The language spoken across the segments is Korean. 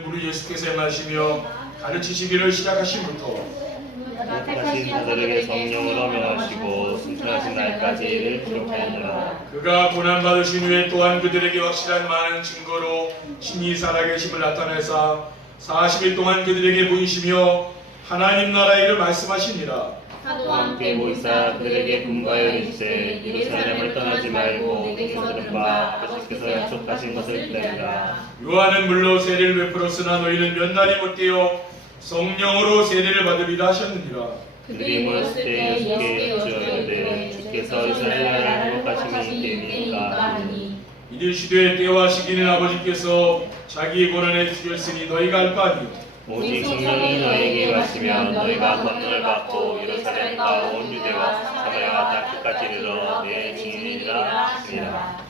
이는 우리 예수께서 행하시며 가르치시기를 시작하신부터 거룩하신 자들에게 성령으로 명하시고 승천하신 날까지 이를 기록하였느라. 그가 고난받으신 후에 또한 그들에게 확실한 많은 증거로 신이 살아계심을 나타내사 40일 동안 그들에게 보이시며 하나님 나라 일을 말씀하시니라. 사도와 함께 모이사 그들에게 분과여 이르시되 예루살렘을 떠나지 말고 여기서 들은 바 아버지께서 약속하신 것을 기다리라. 요한은 물로 세례를 베풀었으나 너희는 몇 날이 못 되어 성령으로 세례를 받으리라 하셨느니라. 그들이 모였을 때 예수께 여쭈었는데 주께서 이스라엘 나라를 회복하심이 때입니까 하니 이르시되 때와 시기는 아버지께서 자기의 권한에 주셨으니 너희가 알 바 아니요 오직 성령이 너희에게 가시면 너희가 권능을 받고 예루살렘과 온 유대와 사마리아와 땅 끝까지 이르러 내 증인이라 하시니라.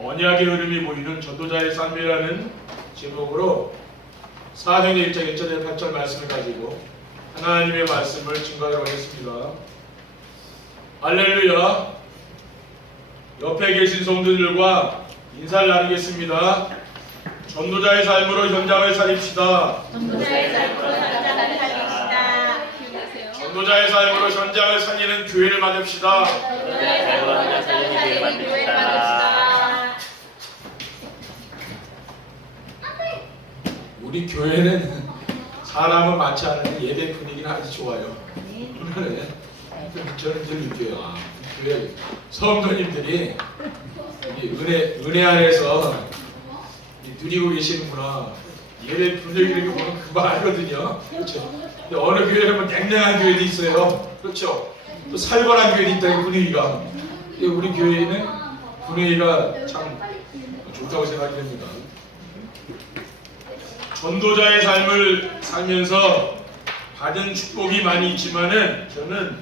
언약의 흐름이 보이는 전도자의 삶이라는 제목으로 사도행전 1장 1절에 8절 말씀을 가지고 하나님의 말씀을 증거하도록 하겠습니다. 할렐루야. 옆에 계신 성도들과 인사를 나누겠습니다. 전도자의 삶으로 현장을 살립시다. 전도자의 삶으로 현장을 살립시다. 전도자의 삶으로 현장을 살리는 교회를 만듭시다. 전도자의 삶으로 현장을 살리는 교회를 만듭시다. 우리 교회는 사람은 많지 않은데 예배 분위기는 아주 좋아요. 그러네. 저는 늘 느껴요. 아, 교회 성도님들이 은혜 안에서 누리고 계시는구나. 예배 분위기를 보면 금방 알거든요. 그렇죠. 근데 어느 교회는 뭐 냉랭한 교회도 있어요. 그렇죠. 또 살벌한 교회도 있다, 이 분위기가. 근데 우리 교회는 분위기가 참 좋다고 생각이 됩니다. 전도자의 삶을 살면서 받은 축복이 많이 있지만은 저는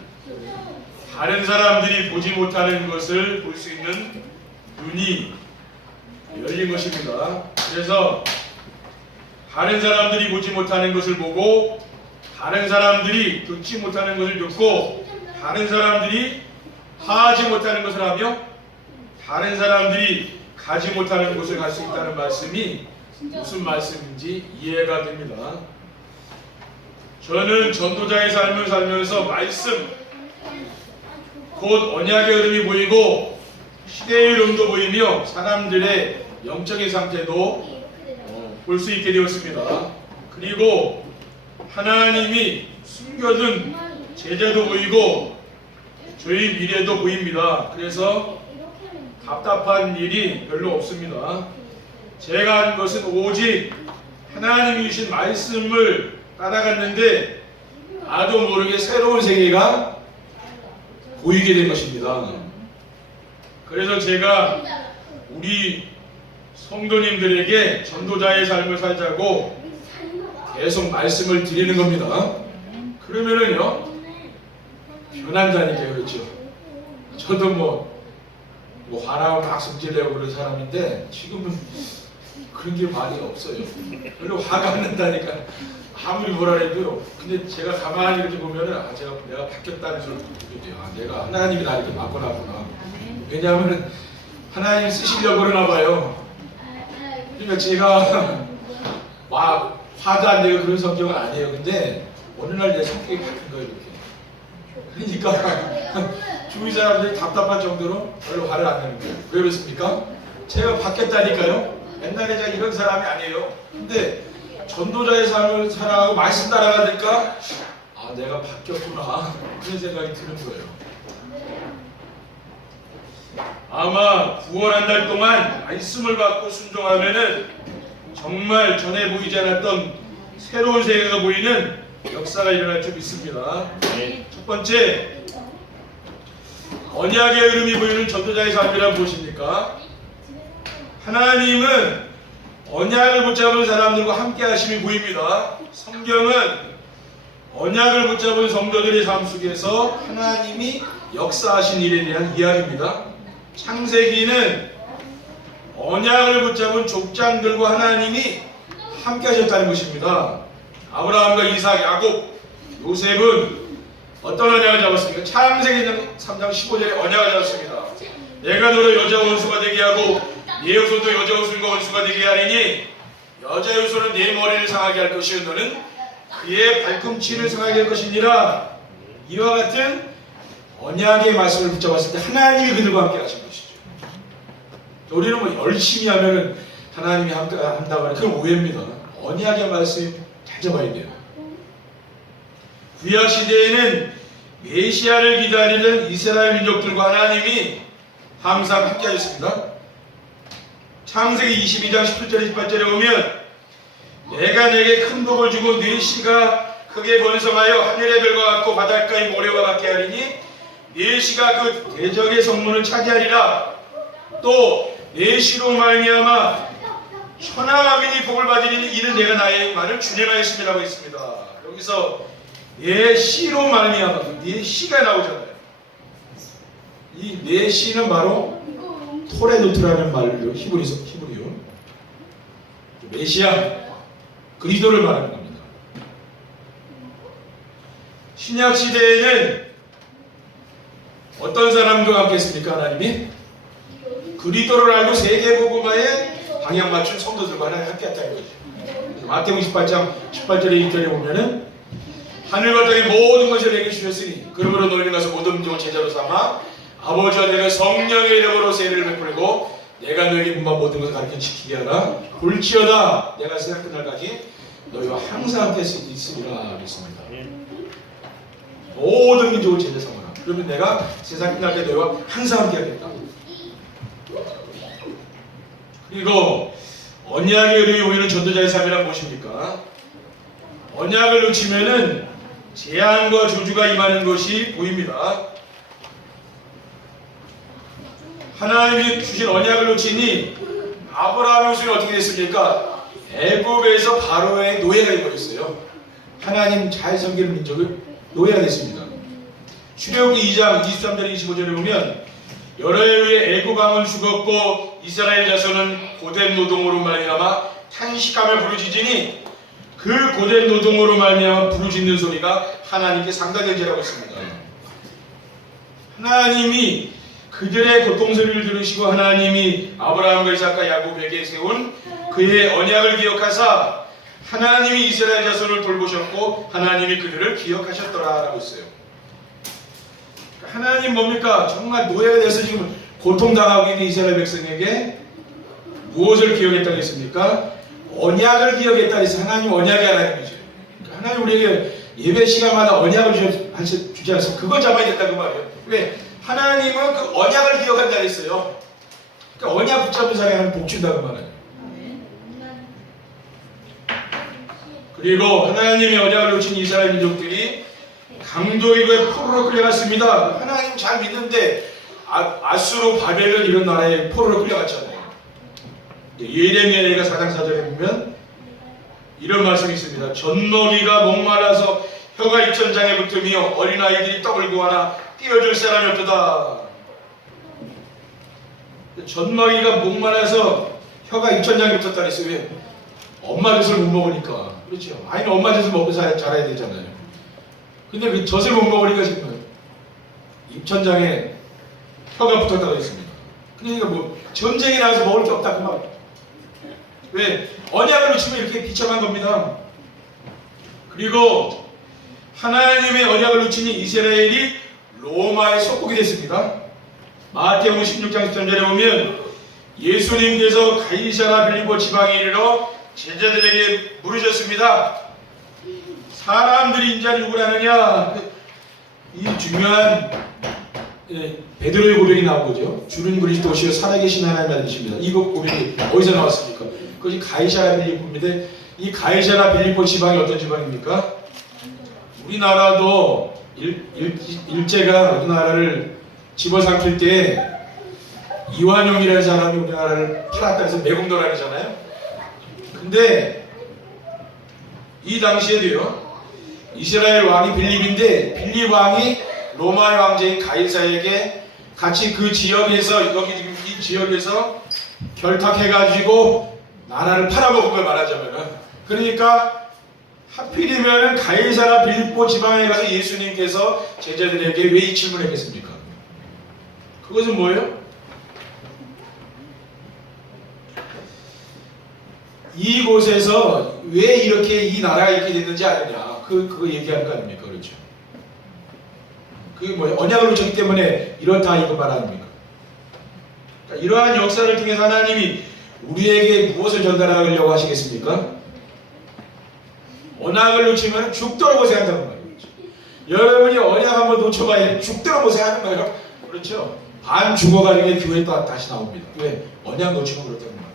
다른 사람들이 보지 못하는 것을 볼 수 있는 눈이 열린 것입니다. 그래서 다른 사람들이 보지 못하는 것을 보고 다른 사람들이 듣지 못하는 것을 듣고 다른 사람들이 하지 못하는 것을 하며 다른 사람들이 가지 못하는 곳을 갈 수 있다는 말씀이 무슨 말씀인지 이해가 됩니다. 저는 전도자의 삶을 살면서 말씀, 곧 언약의 흐름이 보이고 시대의 흐름도 보이며 사람들의 영적인 상태도 볼 수 있게 되었습니다. 그리고 하나님이 숨겨둔 제재도 보이고 저희 미래도 보입니다. 그래서 답답한 일이 별로 없습니다. 제가 한 것은 오직 하나님이 주신 말씀을 따라갔는데 나도 모르게 새로운 세계가 보이게 된 것입니다. 그래서 제가 우리 성도님들에게 전도자의 삶을 살자고 계속 말씀을 드리는 겁니다. 그러면은요 변한다니까요. 그렇죠. 저도 뭐 화나고 막 성질내고 그런 사람인데 지금은 그런 게 많이 없어요. 별로 화가 안 난다니까. 아무리 뭐라 해도. 근데 제가 가만히 이렇게 보면은 내가 바뀌었다는 소리를 듣게 돼요. 내가 하나님이 나 이렇게 바꿔놨구나. 왜냐하면 하나님 쓰시려고 그러나 봐요. 그러니까 제가 막 화도 안 내고 그런 성격은 아니에요. 근데 어느 날 내 성격이 바뀐 거예요. 이렇게. 그러니까 주위 사람들이 답답할 정도로 별로 화를 안 내는 거예요. 왜 그렇습니까? 제가 바뀌었다니까요. 옛날에 제가 이런 사람이 아니에요. 근데 전도자의 삶을 살아가고 말씀 따라가니까 내가 바뀌었구나 그런 생각이 드는 거예요. 아마 구원한 달 동안 말씀을 받고 순종하면은 정말 전에 보이지 않았던 새로운 세계가 보이는 역사가 일어날 줄 믿습니다. 첫 번째, 언약의 흐름이 보이는 전도자의 삶이란 무엇입니까? 하나님은 언약을 붙잡은 사람들과 함께 하심이 보입니다. 성경은 언약을 붙잡은 성도들의 삶 속에서 하나님이 역사하신 일에 대한 이야기입니다. 창세기는 언약을 붙잡은 족장들과 하나님이 함께 하셨다는 것입니다. 아브라함과 이삭, 야곱, 요셉은 어떤 언약을 잡았습니까? 창세기 3장 15절에 언약을 잡았습니다. 내가 너를 여자 원수가 되게 하고 네 후손도 여자 후손과 원수가 되게 하리니 여자 후손은 네 머리를 상하게 할 것이요 너는 그의 발꿈치를 상하게 할 것이니라. 이와 같은 언약의 말씀을 붙잡았을 때 하나님이 그들과 함께 하신 것이죠. 우리는 뭐 열심히 하면은 하나님이 한다고 하는 그건 오해입니다. 언약의 말씀 잘 잡아야 돼요. 구약 시대에는 메시아를 기다리는 이스라엘 민족들과 하나님이 항상 함께 하셨습니다. 창세기 22장 17절에 18절에 보면 내가 내게 큰 복을 주고 네 씨가 크게 번성하여 하늘의 별과 같고 바닷가의 모래와 같게 하리니 네 씨가 그 대적의 성문을 차지하리라. 또 네 씨로 말미암아 천하만민이 복을 받으리니 이는 내가 나의 말을 준행하였음이라고 했습니다. 여기서 네 씨로 말미암아 네 씨가 나오잖아요. 이 네 씨는 바로 토레노트라는 말로 히브리요 메시아 그리스도를 말하는 겁니다. 신약 시대에는 어떤 사람과 함께 했습니까? 하나님이 그리스도를 알고 세계복음화에 방향 맞춘 성도들과 하나님 함께 했다는 거죠. 마태복음 18장 18절에 2절에 보면은 하늘과 땅의 모든 것을 내게 주셨으니 그러므로 너희는 가서 모든 민족을 제자로 삼아 아버지와 내가 성령의 이름으로 세례를 베풀고 내가 너희에게 문만 모든 것을 가르쳐 지키게 하라. 볼지어다 내가 세상 끝날까지 너희와 항상 함께 있으리라 그랬습니다. 모든 민족을 제자 삼아라. 그러면 내가 세상 끝날까지 너희와 항상 함께 하겠다. 그리고 언약의 의뢰에 오히려 전도자의 삶이란 무엇입니까? 언약을 놓치면은 재앙과 저주가 임하는 것이 보입니다. 하나님이 주신 언약을 놓치니 아브라함의 후손이 어떻게 됐습니까? 애굽에서 바로의 노예가 되어버렸어요. 하나님 잘 섬기는 민족을 노예가 됐습니다. 출애굽기 2장 23절에 25절에 보면 여러 해 후에 애굽 왕은 죽었고 이스라엘 자손은 고된 노동으로 말미암아 탄식하며 부르짖으니 그 고된 노동으로 말미암아 부르짖는 소리가 하나님께 상달된지라고 했습니다. 하나님이 그들의 고통 소리를 들으시고 하나님이 아브라함과 이삭과 야곱에게 세운 그의 언약을 기억하사 하나님이 이스라엘 자손을 돌보셨고 하나님이 그들을 기억하셨더라라고 했어요. 하나님 뭡니까? 정말 노예가 돼서 지금 고통당하고 있는 이스라엘 백성에게 무엇을 기억했다고 했습니까? 언약을 기억했다고 해서 하나님 언약이 하나님이죠. 하나님 우리에게 예배 시간마다 언약을 주지 않습니까? 그거 잡아야 된다고 말이에요. 왜? 하나님은 그 언약을 기억한다 했어요. 그러니까 언약 붙잡은 사람은 복 준다고 말해요. 그리고 하나님의 언약을 놓친 이스라엘 민족들이 강도에게 포로로 끌려갔습니다. 하나님 잘 믿는데 아수르 바벨론 이런 나라에 포로로 끌려갔잖아요. 예레미야가 4장 4절에 보면 이런 말씀이 있습니다. 젖먹이가 목말라서 혀가 입천장에 붙으며 어린아이들이 떡을 구하나 띄워줄 사람이 없도다. 젖먹이가 목말라서 혀가 입천장에 붙었다 그랬어요. 왜? 엄마 젖을 못 먹으니까. 그렇죠. 아이는 엄마 젖을 먹고 자라야 되잖아요. 근데 그 젖을 못 먹으니까 지금 입천장에 혀가 붙었다고 했습니다. 그러니까 뭐 전쟁이 나서 먹을 게 없다 그 말. 왜? 언약을 놓치면 이렇게 비참한 겁니다. 그리고 하나님의 언약을 놓치니 이스라엘이 로마의 속국이 됐습니다. 마태복음 16장 13절에 보면 예수님께서 가이사라 빌립보 지방에 이르러 제자들에게 물으셨습니다. 사람들이 인자를 누구라느냐? 이 중요한 베드로의 고백이 나온 거죠. 주는 그리스도시여 살아계신 하나님이라는 뜻입니다. 이거 고백이 어디서 나왔습니까? 그것이 가이사라 빌립보인데 이 가이사라 빌립보 지방이 어떤 지방입니까? 우리나라도 일제가 우리나라를 집어삼킬 때 이완용이라는 사람이 우리나라를 팔았다 해서 매국노라잖아요. 근데 이 당시에도요 이스라엘 왕이 빌립인데 빌립 왕이 로마의 왕제인 가이사에게 같이 그 지역에서 여기 지금 이 지역에서 결탁해가지고 나라를 팔아먹은 걸 말하자면 그러니까 하필이면 가이사라 빌립보 지방에 가서 예수님께서 제자들에게 왜 이 질문을 했겠습니까? 그것은 뭐예요? 이곳에서 왜 이렇게 이 나라가 이렇게 됐는지 아느냐? 그거 얘기하는 거 아닙니까? 그렇죠? 그게 뭐예요? 언약을 놓쳤기 때문에 이렇다 이거 말 아닙니까? 그러니까 이러한 역사를 통해서 하나님이 우리에게 무엇을 전달하려고 하시겠습니까? 언약을 놓치면 죽도록 고생한다는 말이죠. 여러분이 언약 한번 놓쳐봐야 죽도록 고생하는 거예요. 그렇죠? 반 죽어가는 게 교회에 또 다시 나옵니다. 왜? 언약 놓치면 그렇다는 말이에요.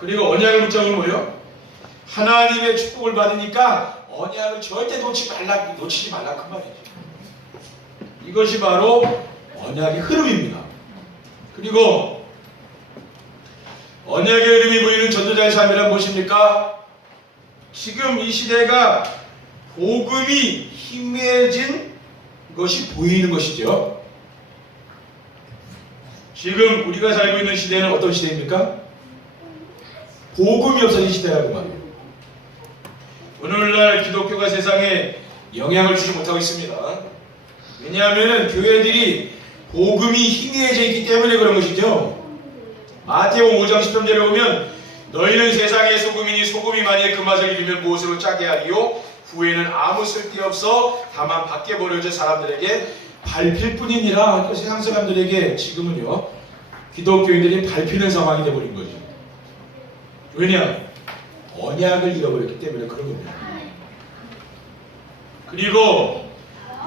그리고 언약을 붙잡으면 뭐예요? 하나님의 축복을 받으니까 언약을 절대 놓치지 말라 그 말이죠. 이것이 바로 언약의 흐름입니다. 그리고 언약의 흐름이 보이는 전도자의 삶이란 무엇입니까? 지금 이 시대가 복음이 희미해진 것이 보이는 것이죠. 지금 우리가 살고 있는 시대는 어떤 시대입니까? 복음이 없어진 시대라고 말이에요. 오늘날 기독교가 세상에 영향을 주지 못하고 있습니다. 왜냐하면 교회들이 복음이 희미해져 있기 때문에 그런 것이죠. 마태복음 5장 10절에 보면 너희는 세상의 소금이니 소금이 만일 그 맛을 잃으면 무엇으로 짜게 하리요? 후에는 아무 쓸데없어 다만 밖에 버려져 사람들에게 밟힐 뿐이니라. 세상 사람들에게 지금은요 기독교인들이 밟히는 상황이 되어버린 거죠. 왜냐? 언약을 잃어버렸기 때문에 그런 겁니다. 그리고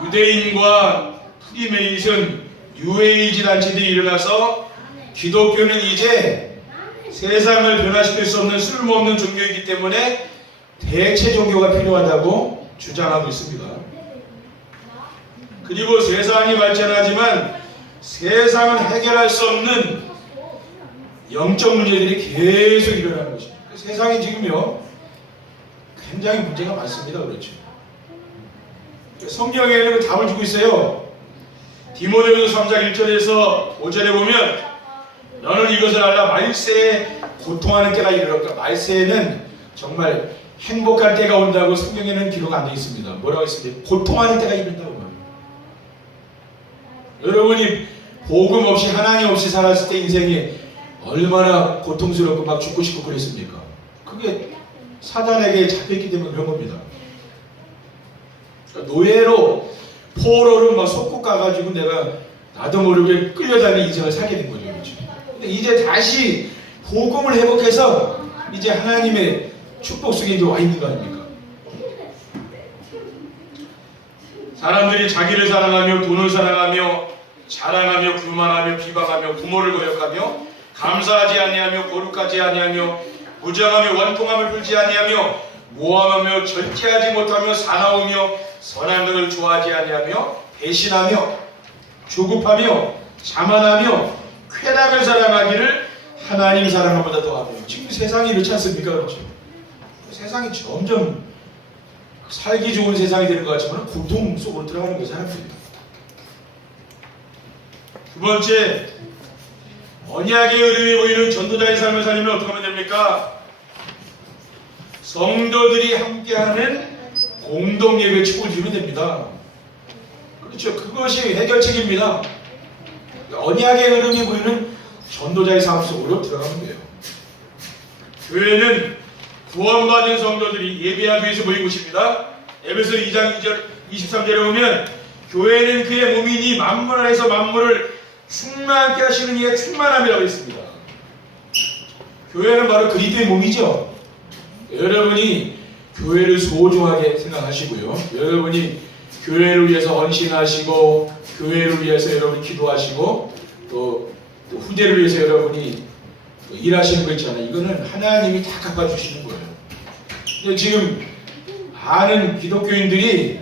유대인과 프리메이슨, 뉴에이지 단체들이 일어나서 기독교는 이제 세상을 변화시킬 수 없는 쓸모없는 종교이기 때문에 대체 종교가 필요하다고 주장하고 있습니다. 그리고 세상이 발전하지만 세상은 해결할 수 없는 영적 문제들이 계속 일어나는 것입니다. 세상이 지금요 굉장히 문제가 많습니다. 그렇죠? 성경에는 그 답을 주고 있어요. 디모데후서 3장 1절에서 5절에 보면 너는 이것을 알라. 말세에 고통하는 때가 이르렀다. 말세에는 정말 행복한 때가 온다고 성경에는 기록 안 되어 있습니다. 뭐라고 했습니까? 고통하는 때가 이른다고 말합니다. 여러분이 복음 없이 하나님 없이 살았을 때 인생이 얼마나 고통스럽고 막 죽고 싶고 그랬습니까? 그게 사단에게 잡혔기 때문에 그런 겁니다. 노예로 포로로 막 속국 가가지고 내가 나도 모르게 끌려다니는 인생을 살게 된 거죠. 그렇죠? 근데 이제 다시 복음을 회복해서 이제 하나님의 축복 속에 이제 와 있는 거 아닙니까? 사람들이 자기를 사랑하며 돈을 사랑하며 자랑하며 교만하며 비방하며 부모를 거역하며 감사하지 아니하며 거룩하지 아니하며 무정하며 원통함을 풀지 아니하며 모함하며 절제하지 못하며 사나우며 선한 것을 좋아하지 아니하며 배신하며 조급하며 자만하며 쾌락을 사랑하기를 하나님 사랑함보다 더하며. 지금 세상이 이렇지 않습니까? 그렇죠? 세상이 점점 살기 좋은 세상이 되는 것 같지만 고통 속으로 들어가는 것이 사람들입니다. 두 번째, 언약의 흐름이 보이는 전도자의 삶을 살리면 어떻게 하면 됩니까? 성도들이 함께하는 공동예배 축복을 주면 됩니다. 그렇죠. 그것이 해결책입니다. 언약의 흐름이 보이는 전도자의 삶 속으로 들어가는 거예요. 교회는 구원받은 성도들이 예배하기 위해서 모인 곳입니다. 에베소 2장 23절에 보면 교회는 그의 몸이니 만물 안에서 만물을 충만케 하시는 이의 충만함이라고 했습니다. 교회는 바로 그리스도의 몸이죠. 여러분이 교회를 소중하게 생각하시고요. 여러분이 교회를 위해서 헌신하시고 교회를 위해서 여러분이 기도하시고 또 후대를 위해서 여러분이 일하시는 거 있잖아요. 이거는 하나님이 다 갚아주시는 거예요. 근데 지금 많은 기독교인들이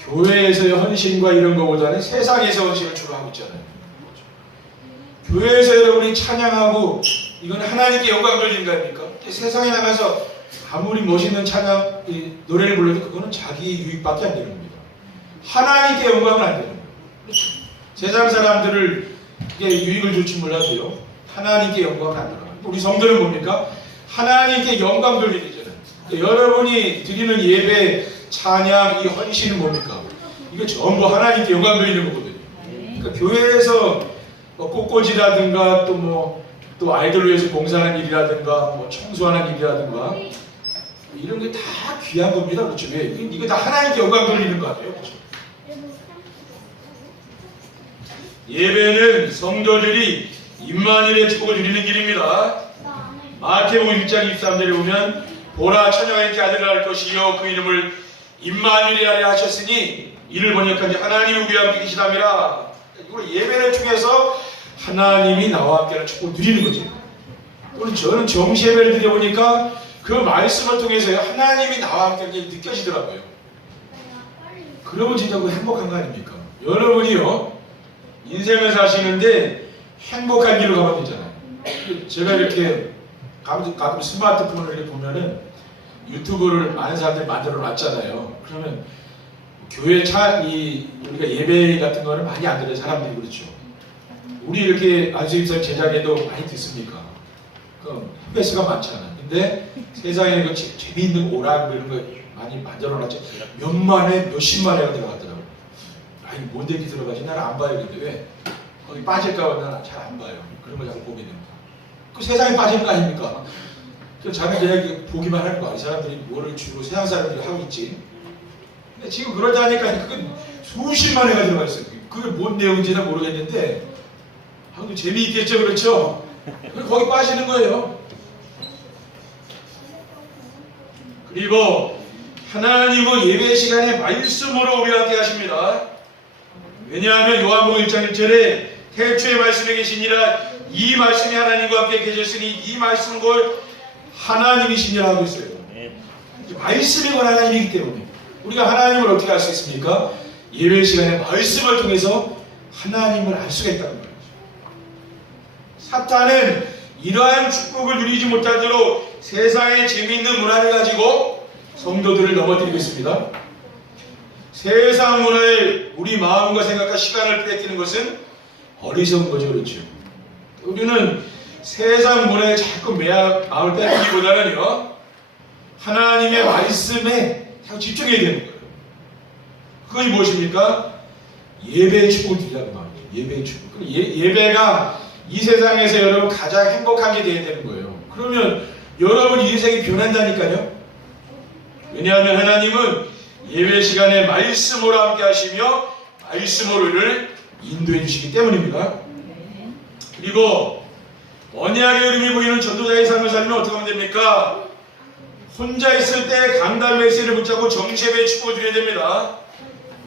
교회에서의 헌신과 이런 것보다는 세상에서 헌신을 주로 하고 있잖아요. 교회에서 여러분이 찬양하고 이건 하나님께 영광 돌리는 거 아닙니까? 세상에 나가서 아무리 멋있는 찬양 노래를 불러도 그거는 자기 유익밖에 안 되는 겁니다. 하나님께 영광은 안 되는 거예요. 세상 사람들을 유익을 줄지 몰라도요. 하나님께 영광은 안 들어가요. 우리 성도는 뭡니까? 하나님께 영광 돌리잖아요. 여러분이 드리는 예배, 찬양, 이 헌신은 뭡니까? 이거 전부 하나님께 영광 돌리는 거거든요. 그러니까 교회에서 꽃꽂이라든가 또 또 아이들을 위해서 봉사하는 일이라든가 뭐 청소하는 일이라든가 이런 게 다 귀한 겁니다. 그렇죠? 왜? 이거 다 하나님께 영광 돌리는 거 아니에요? 그렇죠? 예배는 성도들이 임마누엘의 축복을 누리는 길입니다. 마태복음 1장 23절에 보면 보라 처녀가 이렇게 아들을 낳을 것이요 그 이름을 임마누엘이라 하셨으니 이를 번역한 지 하나님이 우리와 함께 계시다미라. 이걸 예배를 통해서 하나님이 나와 함께하는 축복을 누리는 거죠. 오늘 저는 정시예배를 드려보니까 그 말씀을 통해서 하나님이 나와 함께 느껴지더라고요. 그러면 진짜 그 행복한 거 아닙니까? 여러분이요 인생을 사시는데 행복한 길로 가면 되잖아요. 제가 이렇게 가끔 스마트폰을 이렇게 보면은 유튜브를 많은 사람들이 만들어 놨잖아요. 그러면 교회 우리가 예배 같은 거는 많이 안 들어요. 사람들이 그렇죠. 우리 이렇게 안수입사 제작에도 많이 듣습니까? 그럼 횟수가 많잖아. 근데 세상에 그 재미있는 오락 이런 거 많이 만들어 놨죠. 몇만회, 몇십만 회가 들어갔더라고요. 아니 뭔데 이렇게 들어가지? 나는 안 봐요. 근데 왜? 거기 빠질까 봐 나는 잘 안 봐요. 그런 거 자꾸 보게 됩니다. 그 세상에 빠지는 거 아닙니까? 자기 그냥 보기만 하는 거야. 이 사람들이 뭐를 주로 세상 사람들이 하고 있지. 근데 지금 그러자니까 그게 수십만 회가 들어가 있어요. 그게 뭔 내용인지는 모르겠는데 아무튼 재미있겠죠, 그렇죠? 거기 빠지는 거예요. 그리고 하나님은 예배 시간에 말씀으로 우리와 함께 하십니다. 왜냐하면 요한복음 1장 1절에 태초에 말씀에 계시니라 이 말씀이 하나님과 함께 계셨으니 이 말씀 곧 하나님이시니라 하고 있어요. 말씀이 곧 하나님이기 때문에 우리가 하나님을 어떻게 알 수 있습니까? 예배 시간에 말씀을 통해서 하나님을 알 수가 있다는 거예요. 사탄은 이러한 축복을 누리지 못하도록 세상의 재미있는 문화를 가지고 성도들을 넘어뜨리고 있습니다. 세상 문화에 우리 마음과 생각과 시간을 뺏기는 것은 어리석은 거죠. 그렇죠? 우리는 세상 문화에 자꾸 마음을 뺏기기보다는요 하나님의 말씀에 자꾸 집중해야 되는 거예요. 그것이 무엇입니까? 예배의 축복을 드리라는 말이에요. 예배의 축복. 예배가 이 세상에서 여러분 가장 행복한 게 되어야 되는 거예요. 그러면 여러분 인생이 변한다니까요. 왜냐하면 하나님은 예배 시간에 말씀으로 함께 하시며 말씀으로를 인도해 주시기 때문입니다. 그리고 언약의 의미 보이는 전도자의 삶을 살면 어떻게 하면 됩니까? 혼자 있을 때 강단 메시지를 붙잡고 정시예배의 축복을 드려야 됩니다.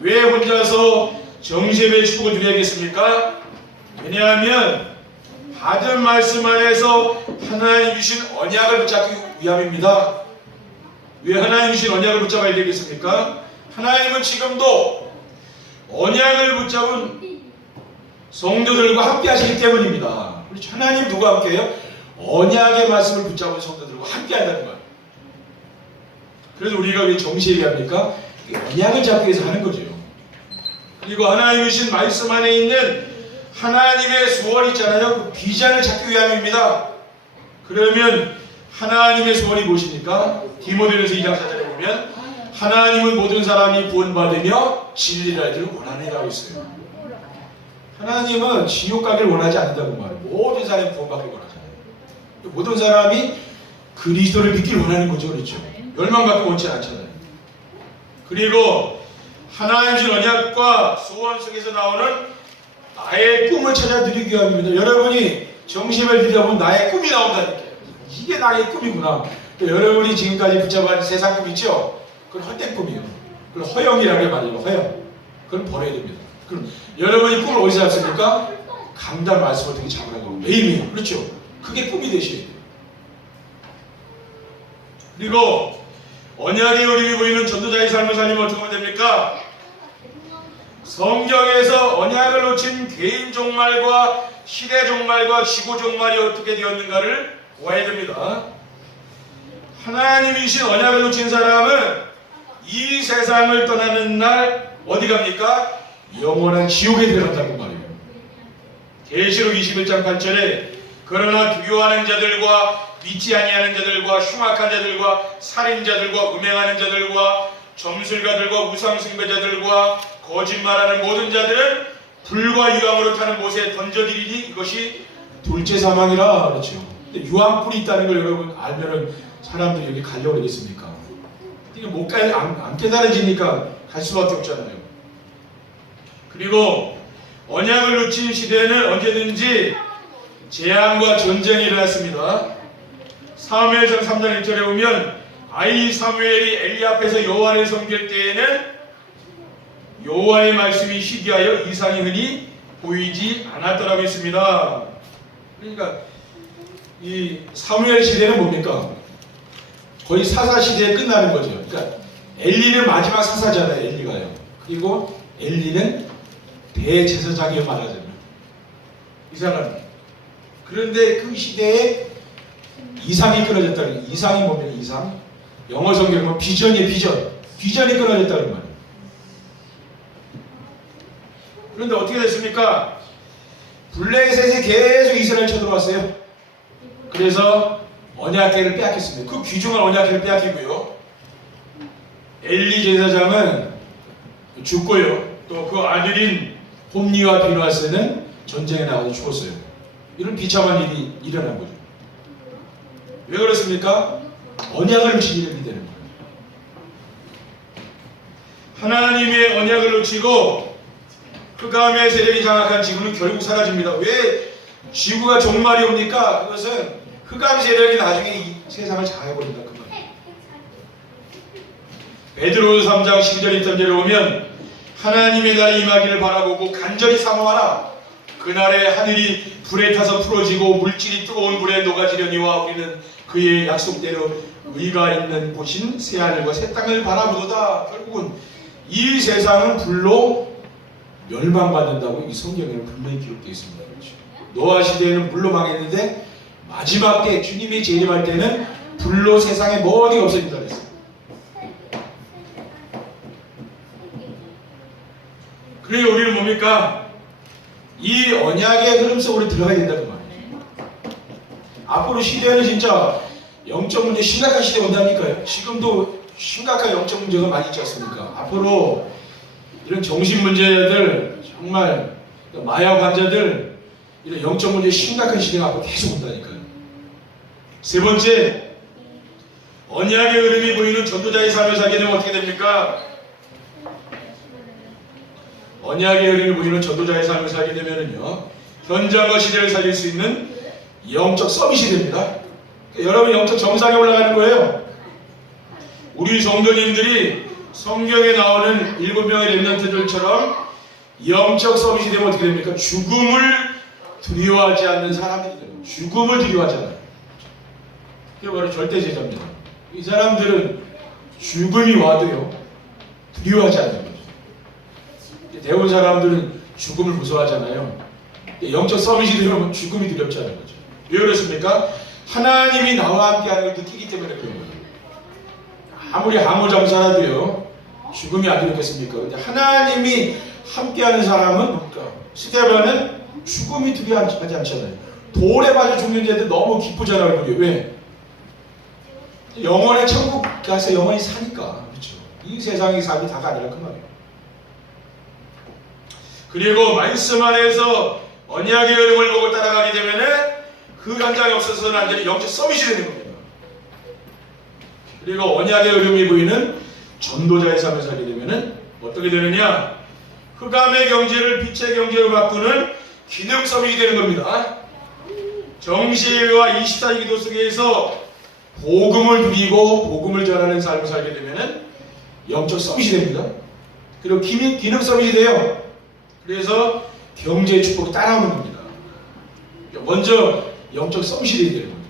왜 혼자서 정시예배의 축복을 드려야겠습니까? 왜냐하면 받은 말씀 안에서 하나님 주신 언약을 붙잡기 위함입니다. 왜 하나님 주신 언약을 붙잡아야 되겠습니까? 하나님은 지금도 언약을 붙잡은 성도들과 함께 하시기 때문입니다. 그렇죠? 하나님 누구와 함께해요? 언약의 말씀을 붙잡은 성도들과 함께 한다는 거예요. 그래서 우리가 왜 정시예배 합니까? 언약을 잡기 위해서 하는 거죠. 그리고 하나님 주신 말씀 안에 있는 하나님의 소원 있잖아요. 그 비전을 찾기 위함입니다. 그러면 하나님의 소원이 무엇입니까? 디모데전서 2장 4절에 보면 하나님은 모든 사람이 구원받으며 진리를 알기를 원하느라고 있어요. 하나님은 지옥 가기를 원하지 않는다고 말해요. 모든 사람이 구원받기를 원하잖아요. 모든 사람이 그리스도를 믿기를 원하는 거죠. 그렇죠? 멸망받기 원치 않잖아요. 그리고 하나님 준 언약과 소원 속에서 나오는 나의 꿈을 찾아 누리기 위함입니다. 여러분이 정심을 드려보면 나의 꿈이 나온다니까요. 이게 나의 꿈이구나. 여러분이 지금까지 붙잡아진 세상 꿈 있죠? 그건 헛된 꿈이에요. 그건 허영이라고 말해요. 허영. 그건 버려야 됩니다. 그럼 여러분이 꿈을 어디서 잡습니까? 강단 말씀을 통해 잡으라고 매일매일. 그렇죠? 그게 꿈이 되셔야 돼요. 그리고 언약의 의미 보이는 전도자의 삶을 살리면 어떻게 하면 됩니까? 성경에서 언약을 놓친 개인 종말과 시대 종말과 지구 종말이 어떻게 되었는가를 보아야 됩니다. 하나님이 주신 언약을 놓친 사람은 이 세상을 떠나는 날 어디 갑니까? 영원한 지옥에 들어간다고 말해요. 계시록 21장 8절에 그러나 두려워하는 자들과 믿지 아니하는 자들과 흉악한 자들과 살인자들과 음행하는 자들과 점술가들과 우상숭배자들과 거짓말하는 모든 자들은 불과 유황으로 타는 못에 던져드리니 이것이 둘째 사망이라 그렇죠. 근데 유황불이 있다는 걸 여러분 알면은 사람들이 여기 가려고 그러겠습니까? 이게 못 가, 안 깨달아지니까 갈 수밖에 없잖아요. 그리고 언약을 놓친 시대에는 언제든지 재앙과 전쟁이 일어났습니다. 사무엘상 3장 1절에 보면 아이 사무엘이 엘리 앞에서 여호와를 섬길 때에는 여호와의 말씀이 희귀하여 이상이 흔히 보이지 않았더라고 했습니다. 그러니까 이 사무엘 시대는 뭡니까? 거의 사사 시대에 끝나는 거죠. 그러니까 엘리는 마지막 사사잖아요. 엘리가요. 그리고 엘리는 대제사장이요 말하자면 이 사람. 그런데 그 시대에 이상이 끊어졌다는 거예요. 이상이 뭡니까? 이상. 영어 성경에 보면 비전이에요. 비전이 끊어졌다는 말이에요. 그런데 어떻게 됐습니까? 블레셋이 계속 이스라엘 쳐들어왔어요. 그래서 언약궤를 빼앗겼습니다. 그 귀중한 언약궤를 빼앗기고요. 엘리 제사장은 죽고요. 또 그 아들인 홈니와 비누아스는 전쟁에 나가서 죽었어요. 이런 비참한 일이 일어난 거죠. 왜 그렇습니까? 언약을 놓친 일이 되는 거예요. 하나님의 언약을 놓치고 흑암의 세력이 장악한 지구는 결국 사라집니다. 왜 지구가 종말이 옵니까? 그것은 흑암 세력이 나중에 이 세상을 장악해버린다. 그 말이에요. 베드로서 3장 12절 1절에 보면 하나님의 날이 임하기를 바라보고 간절히 사모하라. 그날에 하늘이 불에 타서 풀어지고 물질이 뜨거운 불에 녹아지려니와 우리는 그의 약속대로 의가 있는 곳인 새하늘과 새 땅을 바라보도다. 결국은 이 세상은 불로 멸망받는다고 이 성경에는 분명히 기록되어 있습니다. 그렇죠? 노아 시대에는 불로 망했는데 마지막 때 주님이 재림할 때는 불로 세상에 뭐가 없어진다 그랬어요. 그러니 우리는 뭡니까? 이 언약의 흐름 속으로 들어가야 된다는 말이에요. 앞으로 시대는 진짜 영적 문제 심각한 시대 온다니까요. 지금도 심각한 영적 문제가 많이 있지 않습니까? 앞으로 이런 정신 문제들, 정말 마약 환자들, 이런 영적 문제 심각한 시대가 앞으로 계속 온다니까요. 세 번째, 언약의 흐름이 보이는 전도자의 삶을 살게 되면 어떻게 됩니까? 언약의 흐름이 보이는 전도자의 삶을 살게 되면은요, 현장과 시대를 살릴 수 있는 영적 서밋이 됩니다. 여러분 영적 정상에 올라가는 거예요. 우리 성도님들이 성경에 나오는 7명의 렘넌트들처럼 영적 서밋이 되면 어떻게 됩니까? 죽음을 두려워하지 않는 사람들이 됩니다. 죽음을 두려워하지 않아요. 그게 바로 절대제자입니다. 이 사람들은 죽음이 와도요, 두려워하지 않는 거죠. 대부분 사람들은 죽음을 무서워하잖아요. 영적 서밋이 되면 죽음이 두렵지 않은 거죠. 왜 그렇습니까? 하나님이 나와 함께하는 걸 느끼기 때문에 그런 거예요. 아무리 암호장사라도요, 죽음이 안 두렵겠습니까? 근데 하나님이 함께하는 사람은 뭡니까? 스데반은 죽음이 두려워하지 않잖아요. 돌에 맞아 죽는 자들 너무 기쁘잖아요. 그게 왜? 영원의 천국 가서 영원히 사니까. 그렇죠? 이 세상의 삶이 다가 아니라 그 말이에요. 그리고 말씀 안에서 언약의 흐름을 보고 따라가게 되면은 그 현장에 없어서는 안 되는 영적 서밋이 되는 겁니다. 그리고 언약의 흐름이 보이는 전도자의 삶을 살게 되면은 어떻게 되느냐? 흑암의 경제를 빛의 경제로 바꾸는 기능 서밋이 되는 겁니다. 정시와 24시 기도 속에서 복음을 누리고 복음을 전하는 삶을 살게 되면은 영적 서밋이 됩니다. 그리고 기능 서밋이 돼요. 그래서 경제의 축복이 따라오는 겁니다. 먼저 영적 서밋이 되는 겁니다.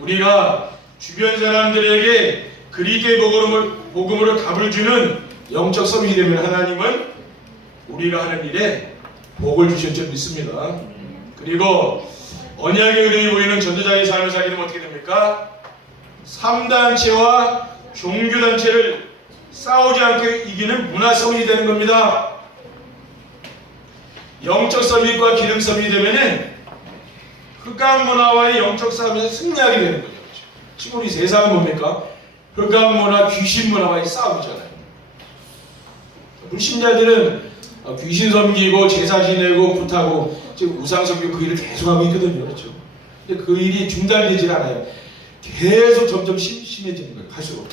우리가 주변 사람들에게 그리스도의 복음으로 답을 주는 영적 서밋이 되면 하나님은 우리가 하는 일에 복을 주실 줄 믿습니다. 그리고 언약의 흐름이 보이는 전도자의 삶을 살게 되면 어떻게 됩니까? 3단체와 종교단체를 싸우지 않게 이기는 문화 서밋이 되는 겁니다. 영적 서밋과 기능 서밋이 되면은 흑암 문화와의 영적 싸움에서 승리하게 되는 거죠. 지금 우리 세상은 뭡니까? 흑암 문화, 귀신 문화와의 싸움이잖아요. 불신자들은 귀신 섬기고 제사 지내고 굿하고 지금 우상성교 그 일을 계속하고 있거든요. 그렇죠? 근데 그 일이 중단되질 않아요. 계속 점점 심해지는 거예요. 갈수록.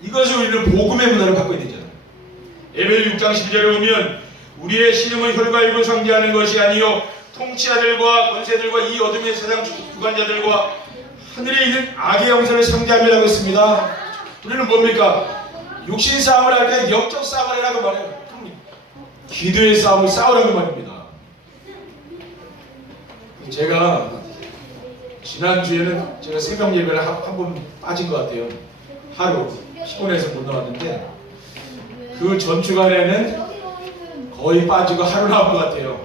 이것을 우리는 복음의 문화를 바꿔야 되잖아요. 에베소 6장 10절에 보면 우리의 신음은 혈과 육을 상대하는 것이 아니요 통치자들과 권세들과 이 어둠의 세상 주관자들과 하늘에 있는 악의 영성을 상대함이라고 했습니다. 우리는 뭡니까? 육신 싸움을 할 때 영적 싸움을 하라고 말해요. 기도의 싸움을 싸우라고 말입니다. 제가 지난주에는 제가 새벽 예배를 한 번 빠진 것 같아요. 하루 피곤해서 못 나왔는데 그 전주간에는 거의 빠지고 하루 나온 것 같아요.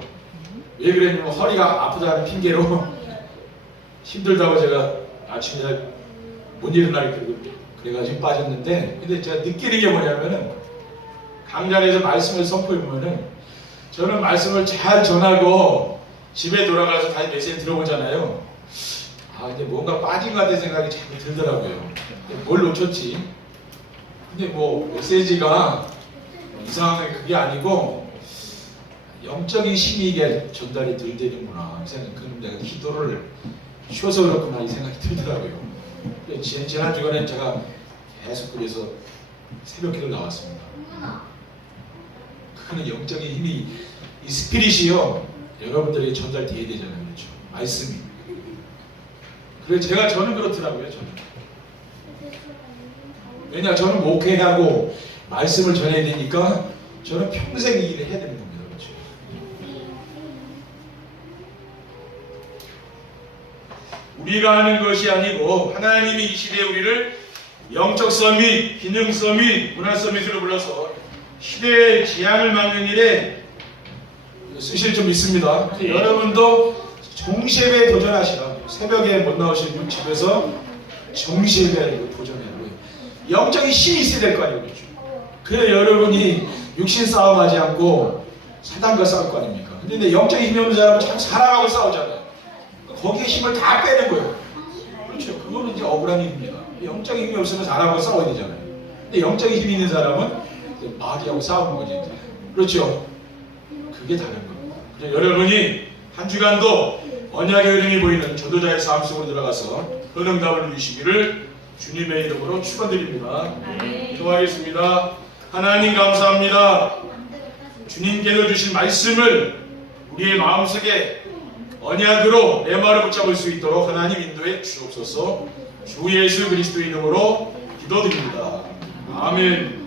왜 그랬냐면 허리가 아프다는 핑계로 힘들다고 제가 아침에 못 일어나게 그래가지고 빠졌는데, 근데 제가 느끼는 게 뭐냐면은 강단에서 말씀을 선포해보면은 저는 말씀을 잘 전하고 집에 돌아가서 다시 메시지 들어보잖아요. 아 근데 뭔가 빠진 것 같은 생각이 자꾸 들더라고요. 뭘 놓쳤지? 근데 뭐 메시지가 이상하게 그게 아니고 영적인 힘이 이게 전달이 덜 되는구나 생각. 그럼 내가 기도를 쉬어서 그렇구나 이 생각이 들더라고요. 지난 주간에 제가 계속 그래서 새벽 기도 나왔습니다. 그거는 영적인 힘이 이 스피릿이요 여러분들에게 전달돼야 되잖아요. 그렇죠? 말씀이. 그래서 저는 그렇더라고요. 저는. 왜냐 저는 목회하고 말씀을 전해야 되니까 저는 평생 이 일을 해야 되는 겁니다. 그렇죠? 우리가 하는 것이 아니고 하나님이 이 시대에 우리를 영적 서밋, 기능 서밋, 문화 서밋으로 불러서 시대의 지향을 막는 일에 쓰실 좀 있습니다. 여러분도 정시예배에 도전하시라. 새벽에 못 나오시는 집에서 정시예배에 도전해요. 영적인 힘이 있어야 될 거 아니에요. 그렇죠? 그래 여러분이 육신 싸움하지 않고 사단과 싸울 거 아닙니까? 근데 영적인 힘이 없는 사람은 참 사랑하고 싸우잖아요. 거기에 힘을 다 빼는 거예요. 그렇죠? 그거는 이제 억울한 일입니다. 영적인 힘이 없으면 사람하고 싸워야 되잖아요. 근데 영적인 힘이 있는 사람은 마귀하고 싸우는 거지. 이제. 그렇죠? 그게 다른 겁니다. 그래서 여러분이 한 주간도 언약의 흐름이 보이는 전도자의 삶 속으로 들어가서 그 응답을 주시기를 주님의 이름으로 축원드립니다. 기도하겠습니다. 하나님 감사합니다. 주님께서 주신 말씀을 우리의 마음속에 언약으로 레마를 붙잡을 수 있도록 하나님 인도해 주옵소서. 주 예수 그리스도 이름으로 기도드립니다. 아멘.